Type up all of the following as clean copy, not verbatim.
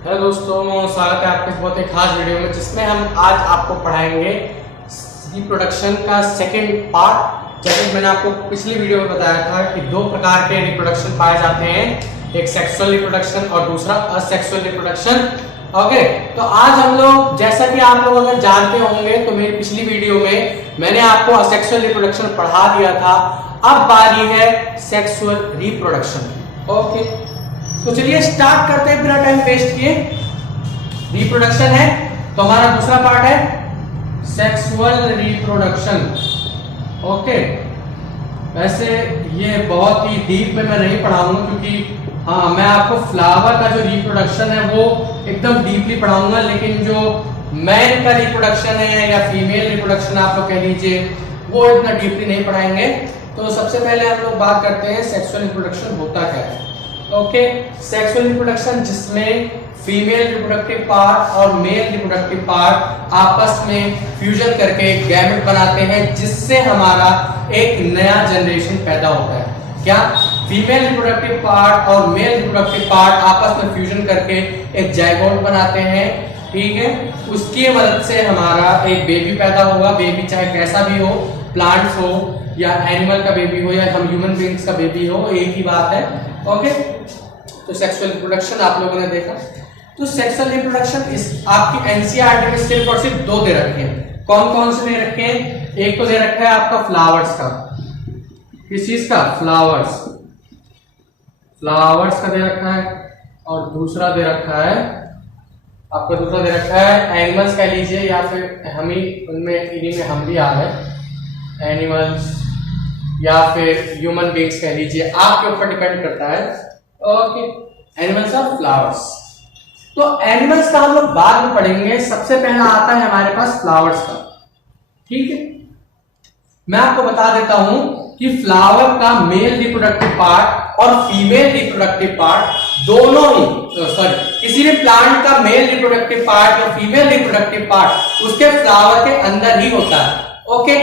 Hello दोस्तों, स्वागत है आपके बहुत ही खास वीडियो में जिसमें हम आज आपको पढ़ाएंगे रिप्रोडक्शन का सेकंड पार्ट। जैसे मैंने आपको पिछली वीडियो में बताया था कि दो प्रकार के रिप्रोडक्शन पाए जाते हैं, एक सेक्सुअल रिप्रोडक्शन और दूसरा असेक्सुअल रिप्रोडक्शन। ओके, तो आज हम लोग, जैसा कि आप लोग अगर जानते होंगे तो मेरी पिछली वीडियो में मैंने आपको असेक्सुअल रिप्रोडक्शन पढ़ा दिया था। अब बारी है सेक्सुअल रिप्रोडक्शन। ओके, तो चलिए स्टार्ट करते हैं बिना टाइम वेस्ट किए। रिप्रोडक्शन है तो हमारा दूसरा पार्ट है सेक्सुअल रिप्रोडक्शन। ओके, वैसे ये बहुत ही डीप में मैं नहीं पढ़ाऊंगा क्योंकि हाँ, मैं आपको फ्लावर का जो रिप्रोडक्शन है वो एकदम डीपली पढ़ाऊंगा, लेकिन जो मैन का रिप्रोडक्शन है या फीमेल रिप्रोडक्शन आप लोग कह लीजिए वो इतना डीपली नहीं पढ़ाएंगे। तो सबसे पहले हम लोग बात करते हैं सेक्सुअल रिप्रोडक्शन होता क्या है। ओके, सेक्सुअल रिप्रोडक्शन जिसमें फीमेल रिप्रोडक्टिव पार्ट और मेल रिप्रोडक्टिव पार्ट आपस में फ्यूजन करके गैमेट बनाते हैं, जिससे हमारा एक नया जनरेशन पैदा होता है। क्या फीमेल रिप्रोडक्टिव पार्ट और मेल रिप्रोडक्टिव पार्ट आपस में फ्यूजन करके एक जाइगोट बनाते हैं, ठीक है। उसकी मदद से हमारा एक बेबी पैदा होगा। बेबी चाहे कैसा भी हो, प्लांट्स हो या एनिमल का बेबी हो या हम ह्यूमन बीइंग्स का बेबी हो, एक ही बात है। ओके, तो सेक्सुअल रिप्रोडक्शन आप लोगों ने देखा। तो सेक्सुअल रिप्रोडक्शन इस आपकी एनसीईआरटी में सिर्फ और सिर्फ दो दे रखे हैं। कौन कौन से दे रखे हैं? एक तो दे रखा है आपका फ्लावर्स का। किस चीज का? फ्लावर्स का दे रखा है। और दूसरा दे रखा है आपका, दूसरा दे रखा है एनिमल्स कह लीजिए, या फिर हम ही उनमें इन्हीं में हम भी आ गए, एनिमल्स या फिर ह्यूमन बीइंग्स कह लीजिए, आपके ऊपर डिपेंड करता है। ओके, एनिमल्स और फ्लावर्स। तो एनिमल्स का हम लोग बाद में पढ़ेंगे। सबसे पहला आता है हमारे पास फ्लावर्स का, ठीक है। मैं आपको बता देता हूं कि फ्लावर का मेल रिप्रोडक्टिव पार्ट और फीमेल रिप्रोडक्टिव पार्ट दोनों ही, किसी भी प्लांट का मेल रिप्रोडक्टिव पार्ट या फीमेल रिप्रोडक्टिव पार्ट उसके फ्लावर के अंदर ही होता है। ओके,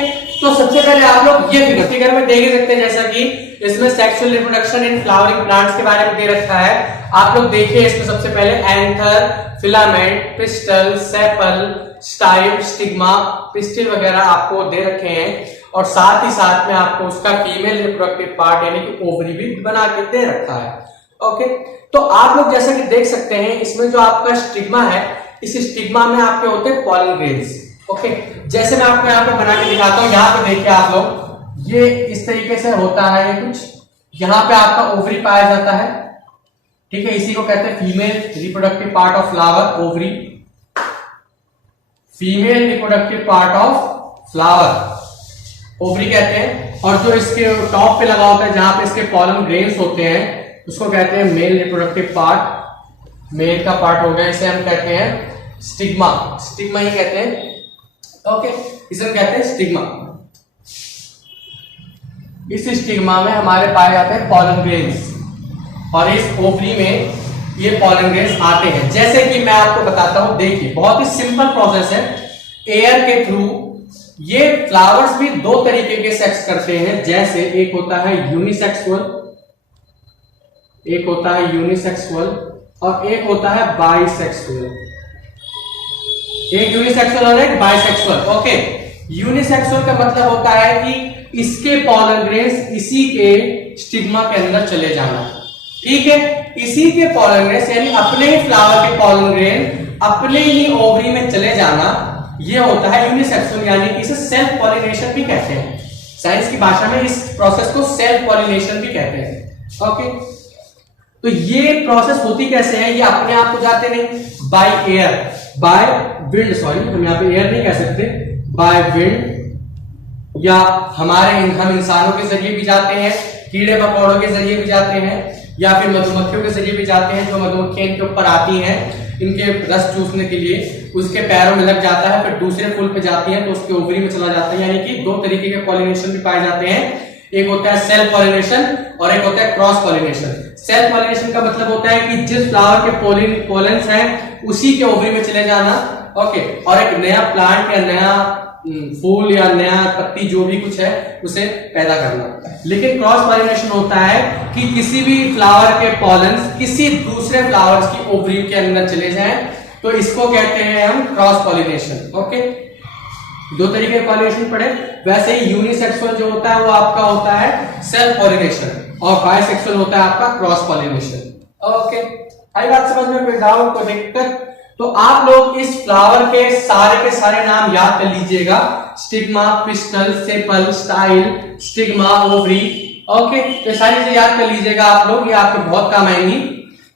तो सबसे पहले आप लोग ये फिगर में देख सकते हैं, जैसा कि इसमें sexual reproduction in flowering plants के बारे में दे रखा है। आप लोग देखिए, इसमें सबसे पहले anther, filament, pistol, sepal, style, stigma, pistil वगैरह आपको दे रखे हैं, और साथ ही साथ में आपको उसका फीमेल रिप्रोडक्टिव पार्ट यानी कि ओवरी भी बना के दे रखा है। ओके, तो आप लोग जैसा कि देख सकते हैं, इसमें जो आपका स्टिग्मा है, इस स्टिग्मा में आपके होते हैं पॉलन ग्रेन्स। ओके, जैसे मैं आपको यहाँ पे बना के दिखाता हूँ। यहाँ पे देखिए आप लोग, ये इस तरीके से होता है। ये कुछ यहाँ पे आपका ओवरी पाया जाता है, ठीक है। इसी को कहते हैं female reproductive part of flower, ovary. Female reproductive part of flower ovary कहते हैं। और जो इसके टॉप पे लगा होता है, जहां पे इसके पॉलन ग्रेन्स होते हैं, उसको कहते हैं मेल रिप्रोडक्टिव पार्ट। मेल का पार्ट हो गया, इसे हम कहते हैं स्टिग्मा। स्टिग्मा ही कहते हैं। ओके, इसे हम कहते हैं स्टिग्मा। इस स्टिग्मा में हमारे पाए जाते हैं पॉलन ग्रेन्स, और इस ओवरी में ये पॉलन ग्रेन्स आते हैं। जैसे कि मैं आपको बताता हूं, देखिए बहुत ही सिंपल प्रोसेस है। एयर के थ्रू ये फ्लावर्स भी दो तरीके के सेक्स करते हैं। जैसे एक होता है यूनिसेक्सुअल, और एक होता है बाइसेक्सुअल। एक यूनिसेक्सुअल और एक बाइसेक्सुअल। ओके, यूनिसेक्सुअल का मतलब होता है कि इसके पॉलन ग्रेन्स इसी के स्टिग्मा के अंदर चले जाना, ठीक है। इसी के पॉलन ग्रेन्स यानी अपने ही फ्लावर के पॉलन ग्रेन अपने ही ओवरी में चले जाना, ये होता है यूनिसेक्सुअल, यानी कि इसे सेल्फ पॉलिनेशन भी कहते हैं। साइंस की भाषा में इस प्रोसेस को सेल्फ पॉलिनेशन भी कहते हैं। ओके, तो ये प्रोसेस होती कैसे है? ये अपने आप हो जाते नहीं, by air, by wind, sorry हम यहाँ पे एयर नहीं कह सकते, बाय विंड, या हम इंसानों के जरिए भी जाते हैं, कीड़े मकोड़ों के जरिए भी जाते हैं, या फिर मधुमक्खियों के जरिए भी जाते हैं। जो मधुमक्खियां इनके ऊपर आती हैं इनके रस चूसने के लिए, उसके पैरों में लग जाता है, फिर दूसरे फूल पे जाती है तो उसके ओवरी में चला जाता है। यानी कि दो तरीके के पॉलिनेशन भी पाए जाते हैं। एक होता है सेल्फ पॉलिनेशन और एक होता है क्रॉस पॉलिनेशन। सेल्फ पॉलिनेशन का मतलब होता है कि जिस फ्लावर के पोलेंस हैं उसी के ओवरी में चले जाना। ओके, और एक नया प्लांट या नया फूल या नया पत्ती जो भी कुछ है उसे पैदा करना। लेकिन क्रॉस पॉलिनेशन होता है कि किसी भी फ्लावर के पॉलन्स किसी दूसरे फ्लावर्स की ओवरी के अंदर चले जाएं, तो इसको कहते हैं हम क्रॉस पॉलिनेशन। ओके, दो तरीके पॉलिनेशन पढ़े। वैसे ही यूनिसेक्सुअल जो होता है वो आपका होता है सेल्फ पॉलिनेशन, और बाइसेक्सुअल होता है आपका क्रॉस पॉलिनेशन। ओके, आई बात समझ में? कोई डाउट, कोई दिक्कत? तो आप लोग इस फ्लावर के सारे नाम याद कर लीजिएगा। Stigma, pistol, sepal, style, stigma, ovary. Okay, तो सारी चीजें याद कर लीजिएगा आप लोग, ये आपके बहुत काम आएंगी।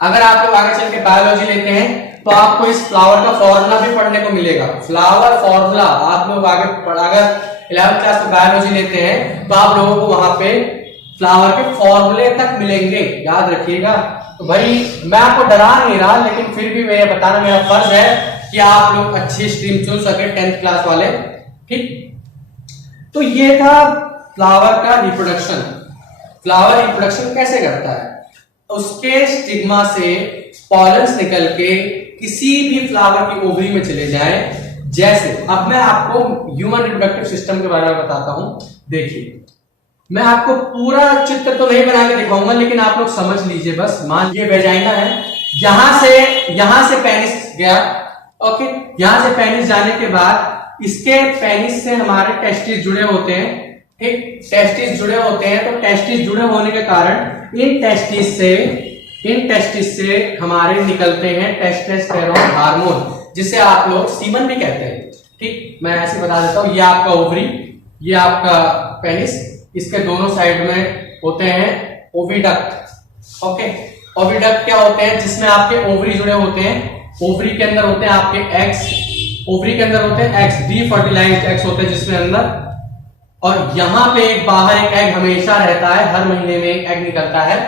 अगर आप लोग आगे चल के बायोलॉजी लेते हैं तो आपको इस फ्लावर का फॉर्मूला भी पढ़ने को मिलेगा। फ्लावर फॉर्मूला आप लोग आगे अगर 11th क्लास में बायोलॉजी लेते हैं तो आप लोगों को वहां पे फ्लावर के फॉर्मूले तक मिलेंगे, याद रखिएगा। तो भाई मैं आपको डरा नहीं रहा, लेकिन फिर भी मैं बताना मेरा फर्ज है कि आप लोग अच्छी स्ट्रीम चुन सके 10th क्लास वाले। ठीक, तो ये था फ्लावर का रिप्रोडक्शन। फ्लावर रिप्रोडक्शन कैसे करता है? उसके स्टिग्मा से पॉलन्स निकल के किसी भी फ्लावर की ओवरी में चले जाएं। जैसे अब मैं आपको ह्यूमन रिप्रोडक्टिव सिस्टम के बारे में बताता हूं। देखिए, मैं आपको पूरा चित्र तो नहीं बना के दिखाऊंगा, लेकिन आप लोग समझ लीजिए बस। मान ये वेजाइना है, यहां से पेनिस गया। ओके, यहां से पेनिस जाने के बाद इसके पेनिस से हमारे टेस्टिस जुड़े होते हैं। ठीक, टेस्टिस जुड़े होते हैं, तो टेस्टिस जुड़े होने के कारण इन टेस्टिस से हमारे निकलते हैं टेस्टोस्टेरोन हार्मोन, जिसे आप लोग सीमन भी कहते हैं। ठीक, मैं ऐसे बता देता हूं। ये आपका ओवरी, ये आपका पेनिस, इसके दोनों साइड में होते हैं ओविडक्ट। ओके, ओविडक्ट क्या होते हैं? जिसमें आपके ओवरी जुड़े होते हैं। ओवरी के अंदर होते हैं आपके एग्स, ओवरी के अंदर होते हैं एग्स, डीफर्टिलाइज्ड एग्स होते हैं जिसमें अंदर, और यहां पे एक बाहर एक एग हमेशा रहता है, हर महीने में एक एग निकलता है।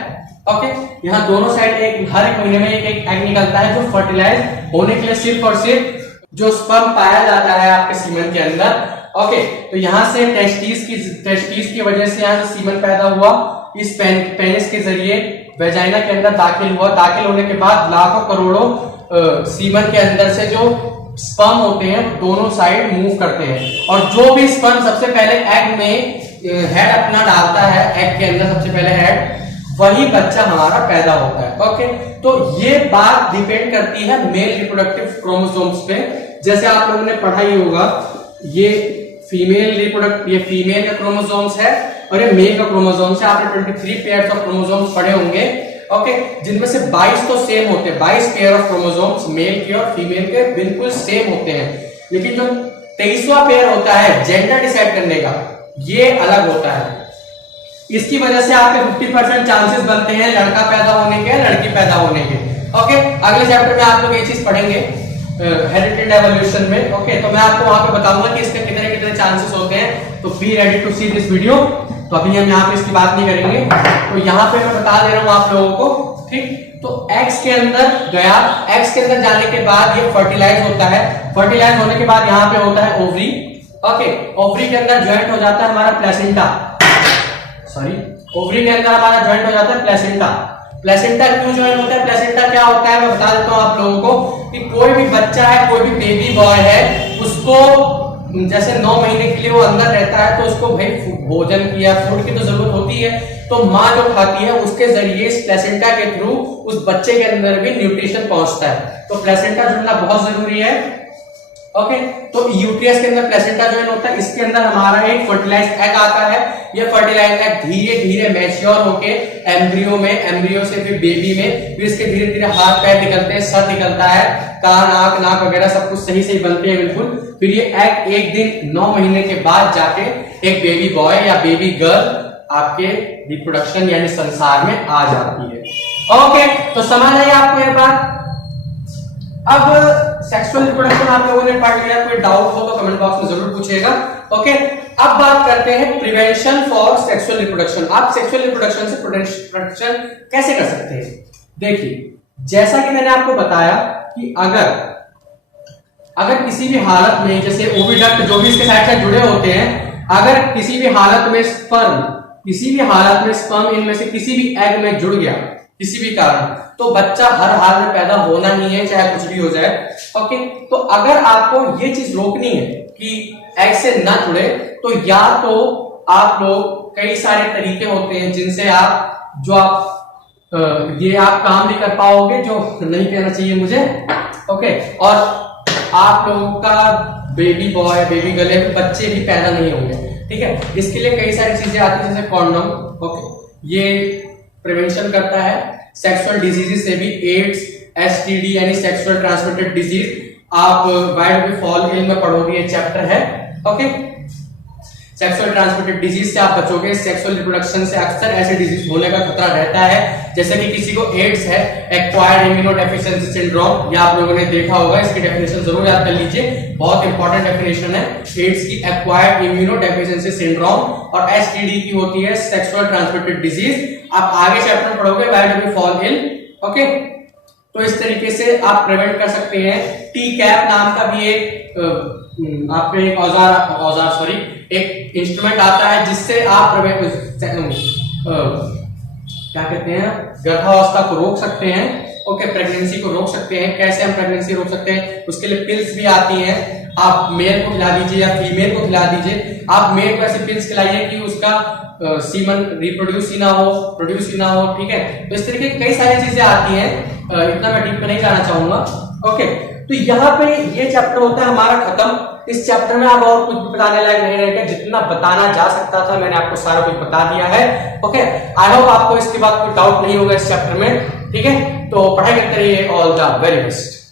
ओके, यहाँ दोनों साइड हर एक महीने में एक एग निकलता है, जो फर्टिलाइज होने के लिए सिर्फ और सिर्फ जो स्पर्म पाया जाता है आपके सीमन के अंदर। ओके, तो यहाँ से टेस्टिस की वजह से यहाँ से सीमन पैदा हुआ, इस पेनिस के जरिए वेजाइना के अंदर दाखिल हुआ। दाखिल होने के बाद लाखों करोड़ों सीमन के अंदर से जो स्पर्म होते हैं दोनों साइड मूव करते हैं, और जो भी स्पर्म सबसे पहले एग में हेड अपना डालता है, एग के अंदर सबसे पहले हेड, वही बच्चा हमारा पैदा होता है। ओके, तो ये बात डिपेंड करती है मेल रिप्रोडक्टिव क्रोमोसोम्स पे। जैसे आप लोगों ने पढ़ा ही होगा, ये फीमेल का क्रोमोसोम्स है और ये मेल का क्रोमोसोम्स है। आपने 23 पेयर्स ऑफ क्रोमोसोम्स पढ़े होंगे। ओके, जिनमें से 22 तो सेम होते हैं, 22 पेयर ऑफ क्रोमोसोम्स मेल के और फीमेल के बिल्कुल सेम होते हैं। लेकिन जो 23वां पेयर होता है जेंडर डिसाइड करने का, ये अलग होता है। इसकी वजह से आपके 50% चांसेस बनते हैं लड़का पैदा होने के, लड़की पैदा होने के। ओके, अगले चैप्टर में आप लोग ये चीज पढ़ेंगे हेरिडिटरी एवोल्यूशन में। ओके, तो मैं आपको वहां पे बताऊंगा कि इसके कितने कितने चांसेस होते हैं। तो be ready to see this video. तो अभी हम यहाँ पे इसकी बात नहीं करेंगे, तो यहाँ पे मैं बता दे रहा हूँ आप लोगों को। ठीक, तो एग्स के अंदर गया, एग्स के अंदर जाने के बाद ये फर्टिलाइज होता है। फर्टिलाइज होने के बाद यहाँ पे होता है ओवरी। ओके, ओवरी के अंदर ज्वाइंट हो जाता है हमारा प्लेसेंटा। ओवरी के अंदर हमारा ज्वाइंट हो जाता है प्लेसेंटा। प्लेसेंटा क्यों ज्वाइंट होता है? प्लेसेंटा क्या होता है मैं बता देता हूँ आप लोगों को कि कोई भी बच्चा है, कोई भी बेबी बॉय है, उसको जैसे 9 महीने के लिए वो अंदर रहता है, तो उसको भाई भोजन की या फूड की तो जरूरत होती है। तो माँ जो खाती है उसके जरिए इस प्लेसेंटा के थ्रू उस बच्चे के अंदर भी न्यूट्रिशन पहुंचता है। तो प्लेसेंटा जुड़ना बहुत जरूरी है। ओके, तो यूट्रियस के अंदर प्लेसेंटा ज्वाइन होता है, इसके अंदर हमारा एक फर्टिलाइज्ड एग आता है। ये फर्टिलाइज्ड एग धीरे धीरे मैच्योर होके एम्ब्रियो में, एम्ब्रियो से फिर बेबी में, फिर इसके धीरे धीरे हाथ पैर निकलते हैं, सर निकलता है, कान आंख नाक वगैरह सब कुछ सही सही बनते हैं बिल्कुल। फिर ये एग एक दिन 9 महीने के बाद जाके एक बेबी बॉय या बेबी गर्ल आपके रिप्रोडक्शन यानी संसार में आ जाती है। ओके, तो समझ आई आपको ये बात? अब सेक्सुअल रिप्रोडक्शन आप लोगों ने पढ़ लिया, कोई डाउट हो तो कमेंट बॉक्स में जरूर पूछिएगा। ओके, अब बात करते हैं प्रिवेंशन फॉर सेक्सुअल रिप्रोडक्शन। आप सेक्सुअल रिप्रोडक्शन से प्रोटेक्शन कैसे कर सकते हैं? देखिए, जैसा कि मैंने आपको बताया कि अगर किसी भी हालत में, जैसे ओविडक्ट जो भी इसके साइड साइड जुड़े होते हैं, अगर किसी भी हालत में स्पर्म इनमें से किसी भी एग में जुड़ गया किसी भी कारण, तो बच्चा हर हाल में पैदा होना ही है, चाहे कुछ भी हो जाए। ओके, तो अगर आपको ये चीज रोकनी है कि एग से ना जुड़े, तो या तो आप लोग कई सारे तरीके होते हैं जिनसे आप ये आप काम नहीं कर पाओगे, जो नहीं कहना चाहिए मुझे, ओके। और आप लोगों का बेबी बॉय बेबी गर्ल बच्चे भी पैदा नहीं होंगे, ठीक है। इसके लिए कई सारी चीजें आती है जैसे कॉन्डोम, ओके, ये प्रिवेंशन करता है सेक्सुअल डिजीजेस से भी, एड्स, एसटीडी यानी सेक्सुअल ट्रांसमिटेड डिजीज, आप वाइड बी फॉल हिल में पढ़ोगे, ये चैप्टर है, ओके। सेक्सुअल ट्रांसमिटेड डिजीज से आप बचोगे। सेक्सुअल रिप्रोडक्शन से अक्सर ऐसे डिजीज होने का खतरा रहता है, जैसे कि किसी को एड्स है, एक्वायर्ड इम्यूनोडेफिशिएंसी सिंड्रोम, ये आप लोगों ने देखा होगा, इसकी डेफिनेशन जरूर याद कर लीजिए, बहुत इंपॉर्टेंट डेफिनेशन है। एड्स की एक्वायर्ड इम्यूनोडेफिशिएंसी सिंड्रोम, और एसटीडी की होती है सेक्सुअल ट्रांसमिटेड डिजीज। आप आगे चैप्टर में पढ़ोगे वाइड बी फॉल हिल, ओके। तो इस तरीके से आप प्रिवेंट कर सकते हैं। टी कैप नाम का भी एक आपके एक औजार सॉरी एक इंस्ट्रूमेंट आता है जिससे आप क्या कहते हैं, गर्भावस्था को रोक सकते हैं, ओके, प्रेगनेंसी को रोक सकते हैं। कैसे हम प्रेगनेंसी रोक सकते हैं, उसके लिए पिल्स भी आती हैं, आप मेल को खिला दीजिए या फीमेल को खिला दीजिए। आप मेल को ऐसे पिल्स खिलाइए कि उसका सीमन रिप्रोड्यूस ही ना हो, प्रोड्यूस ही ना हो, ठीक है। तो इस तरीके की कई सारी चीजें आती हैं, इतना मैं डीप में नहीं जाना चाहूंगा, ओके। तो यहाँ पे ये चैप्टर होता है हमारा खत्म। इस चैप्टर में अब और कुछ भी बताने लायक नहीं रहेगा, जितना बताना जा सकता था मैंने आपको सारा कुछ बता दिया है, ओके। आई होप आपको इसके बाद कोई डाउट नहीं होगा इस चैप्टर में, ठीक है। तो पढ़ाई करते रहिए, ऑल द वेरी बेस्ट।